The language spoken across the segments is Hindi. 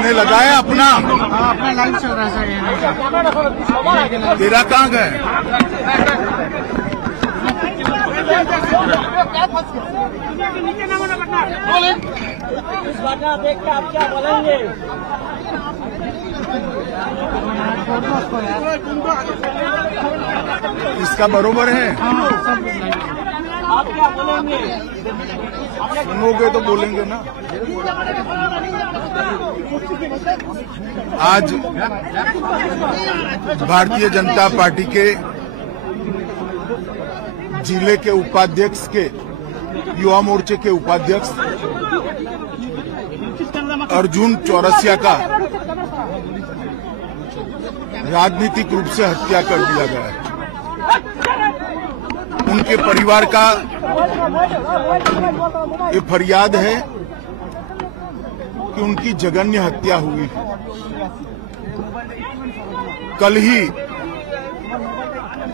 आपने लगाया अपना? अपना लाइव चल रहा है सर। तेरा कहाँ गए? इस घटना देख के आप क्या बोलेंगे? इसका बरोबर है? आप क्या बोलेंगे? सुनोगे तो बोलेंगे ना। आज भारतीय जनता पार्टी के जिले के उपाध्यक्ष के युवा मोर्चे के उपाध्यक्ष अर्जुन चौरसिया का राजनीतिक रूप से हत्या कर दिया गया है। उनके परिवार का ये फरियाद है कि उनकी जघन्य हत्या हुई है। कल ही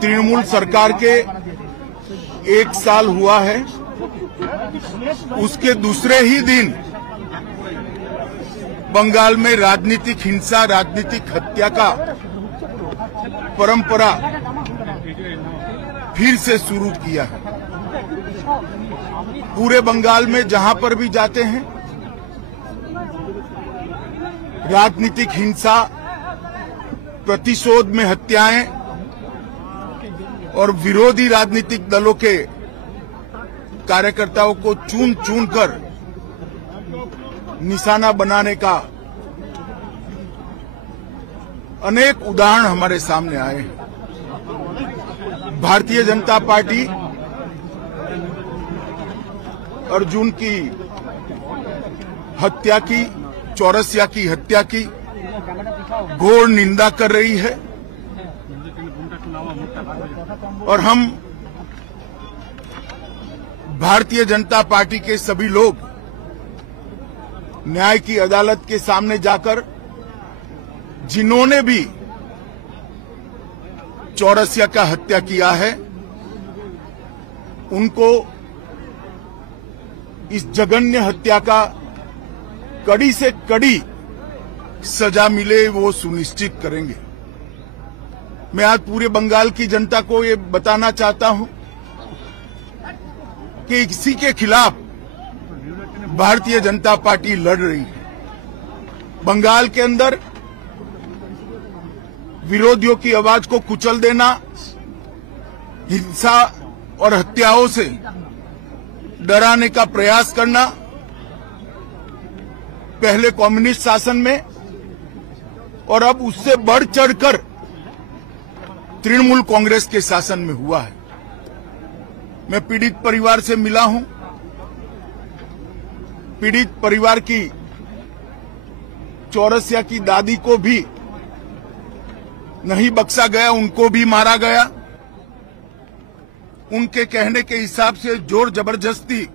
तृणमूल सरकार के 1 साल हुआ है, उसके दूसरे ही दिन बंगाल में राजनीतिक हिंसा, राजनीतिक हत्या का परंपरा फिर से शुरू किया है। पूरे बंगाल में जहां पर भी जाते हैं राजनीतिक हिंसा, प्रतिशोध में हत्याएं और विरोधी राजनीतिक दलों के कार्यकर्ताओं को चुन चुन कर निशाना बनाने का अनेक उदाहरण हमारे सामने आए हैं। भारतीय जनता पार्टी अर्जुन की हत्या की, चौरसिया की हत्या की घोर निंदा कर रही है और हम भारतीय जनता पार्टी के सभी लोग न्याय की अदालत के सामने जाकर जिन्होंने भी चौरसिया का हत्या किया है उनको इस जघन्य हत्या का कड़ी से कड़ी सजा मिले वो सुनिश्चित करेंगे। मैं आज पूरे बंगाल की जनता को ये बताना चाहता हूं कि इसी के खिलाफ भारतीय जनता पार्टी लड़ रही है। बंगाल के अंदर विरोधियों की आवाज को कुचल देना, हिंसा और हत्याओं से डराने का प्रयास करना पहले कम्युनिस्ट शासन में और अब उससे बढ़ चढ़कर तृणमूल कांग्रेस के शासन में हुआ है। मैं पीड़ित परिवार से मिला हूं। पीड़ित परिवार की चौरसिया की दादी को भी नहीं बख्शा गया, उनको भी मारा गया। उनके कहने के हिसाब से जोर जबरदस्ती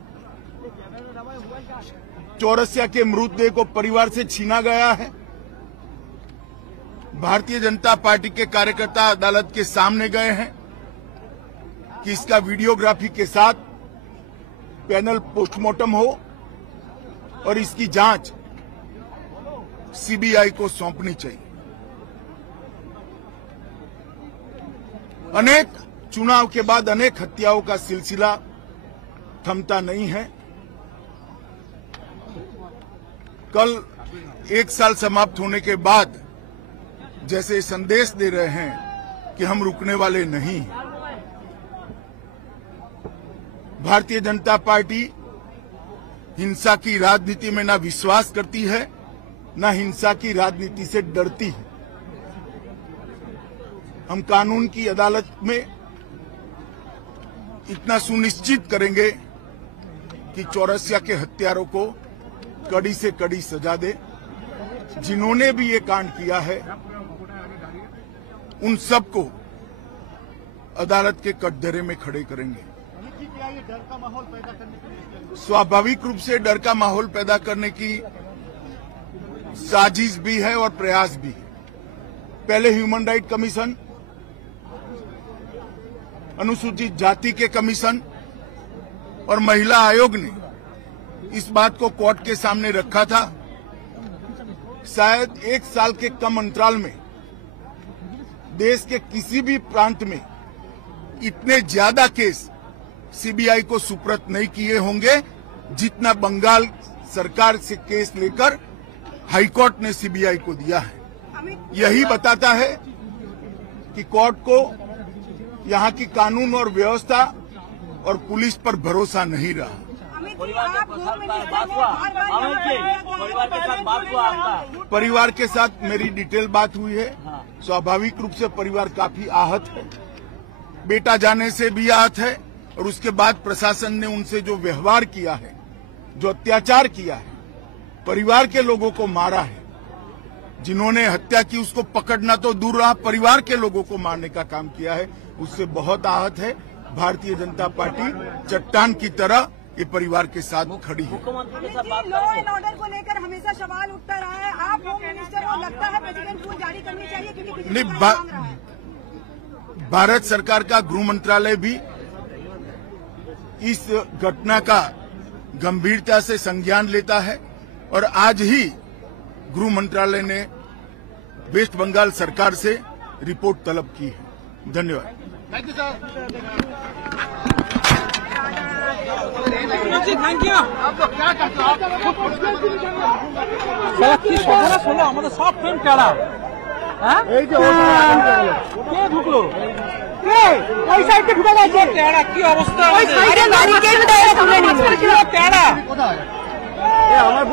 चौरसिया के मृतदेह को परिवार से छीना गया है। भारतीय जनता पार्टी के कार्यकर्ता अदालत के सामने गए हैं कि इसका वीडियोग्राफी के साथ पैनल पोस्टमार्टम हो और इसकी जांच सीबीआई को सौंपनी चाहिए। अनेक चुनाव के बाद अनेक हत्याओं का सिलसिला थमता नहीं है। कल 1 साल समाप्त होने के बाद जैसे संदेश दे रहे हैं कि हम रुकने वाले नहीं हैं। भारतीय जनता पार्टी हिंसा की राजनीति में ना विश्वास करती है, ना हिंसा की राजनीति से डरती है। हम कानून की अदालत में इतना सुनिश्चित करेंगे कि चौरसिया के हत्यारों को कड़ी से कड़ी सजा दे। जिन्होंने भी ये कांड किया है उन सबको अदालत के कटघरे में खड़े करेंगे। स्वाभाविक रूप से डर का माहौल पैदा करने की साजिश भी है और प्रयास भी है। पहले ह्यूमन राइट कमीशन, अनुसूचित जाति के कमीशन और महिला आयोग ने इस बात को कोर्ट के सामने रखा था शायद एक साल के कम अंतराल में देश के किसी भी प्रांत में इतने ज्यादा केस सीबीआई को सुपुर्द नहीं किए होंगे जितना बंगाल सरकार से केस लेकर हाईकोर्ट ने सीबीआई को दिया है। यही बताता है कि कोर्ट को यहाँ की कानून और व्यवस्था और पुलिस पर भरोसा नहीं रहा। परिवार के साथ मेरी डिटेल बात हुई है। स्वाभाविक रूप से परिवार काफी आहत है, बेटा जाने से भी आहत है, और उसके बाद प्रशासन ने उनसे जो व्यवहार किया है, जो अत्याचार किया है, परिवार के लोगों को मारा है, जिन्होंने हत्या की उसको पकड़ना तो दूर रहा, परिवार के लोगों को मारने का काम किया है, उससे बहुत आहत है। भारतीय जनता पार्टी चट्टान की तरह ये परिवार के साथ खड़ी है। मुख्यमंत्री के साथ बात लॉ एंड ऑर्डर को लेकर हमेशा सवाल उठता रहा है। आप होम मिनिस्टर को लगता है प्रेसिडेंट रूल जारी करनी चाहिए क्योंकि नहीं, भारत सरकार का गृह मंत्रालय भी इस घटना का गंभीरता से संज्ञान लेता है और आज ही गृह मंत्रालय ने वेस्ट बंगाल सरकार से रिपोर्ट तलब की है। धन्यवाद। Thank you sir. Thank you. आप लोग क्या करते हो? আমাদের সব ফ্রেম কারা এই যে কে ঢুকলো কে ওই সাইডে ঢুকে গেছে টেড়া কি অবস্থা ওই সাইডে ব্যারিকেড দেয় খুলে নিল টেড়া কোথায় আমার